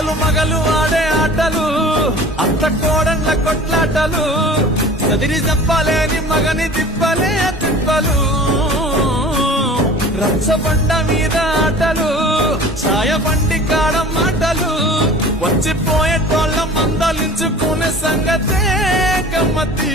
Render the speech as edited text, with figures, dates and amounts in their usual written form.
ఆలు మగలు ఆడే ఆటలు, అత్త కోడళ్ళ కొట్లాటలు, చదిరి చెప్పలేని మగని తిప్పలే తిప్పలు, రచ్చబండ మీద ఆటలు, సాయబండి కాడ మాటలు, వచ్చిపోయేటోళ్ళ మందలించుకునే సంగతే గమ్మతి.